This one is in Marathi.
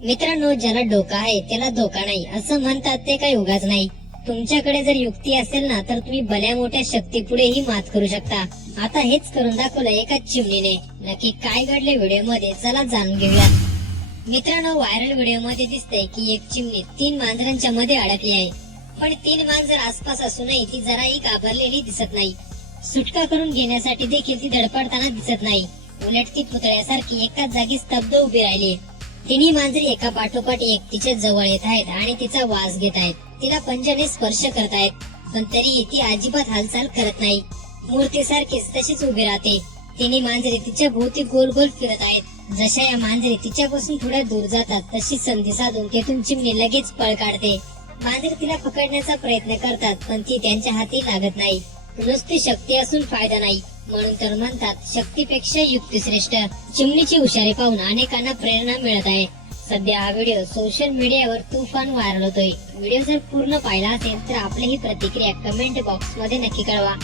मित्रांनो, ज्याला डोकं आहे त्याला धोका नाही असं म्हणतात ते काही उगाच नाही. तुमच्याकडे जर युक्ती असेल ना तर तुम्ही भल्या मोठ्या शक्ती पुढेही मात करू शकता. आता हेच करून दाखवलं एका चिमणीने. नक्की काय घडले व्हिडिओ मध्ये, चला जाणून घेऊया. मित्रांनो, व्हायरल व्हिडिओ मध्ये दिसतंय की एक चिमणी 3 मांजरांच्या मध्ये अडकली आहे. पण 3 मांजर आसपास असूनही ती जराही घाबरलेली दिसत नाही. सुटका करून घेण्यासाठी देखील ती धडपडताना दिसत नाही. उलट ती पुतळ्यासारखी एकाच जागी स्तब्ध उभी राहिली. तिन्ही मांजरी एका पाठोपाठ एक तिच्या जवळ येत आहेत आणि तिचा वास घेत आहेत. तिला पंजाने स्पर्श करतायत, पण तरीही ती अजिबात हालचाल करत नाही. मूर्तीसारखीच तशीच उभी राहते. तिन्ही मांजरी तिच्या भोवती गोल गोल फिरत आहेत. जशा या मांजरी तिच्यापासून थोड्या दूर जातात तशी संधी साधून तेथून चिमणी लगेच पळ काढते. मांजरी तिला पकडण्याचा प्रयत्न करतात, पण ती त्यांच्या हाती लागत नाही. नुसती शक्ती असून फायदा नाही, म्हणून तर म्हणतात शक्तीपेक्षा युक्ती श्रेष्ठ. चिमणीची हुशारी पाहून अनेकांना प्रेरणा मिळत आहे. सध्या हा व्हिडिओ सोशल मीडियावर तुफान व्हायरल होतोय. व्हिडिओ जर पूर्ण पाहिला असेल तर आपली ही प्रतिक्रिया कमेंट बॉक्स मध्ये नक्की कळवा.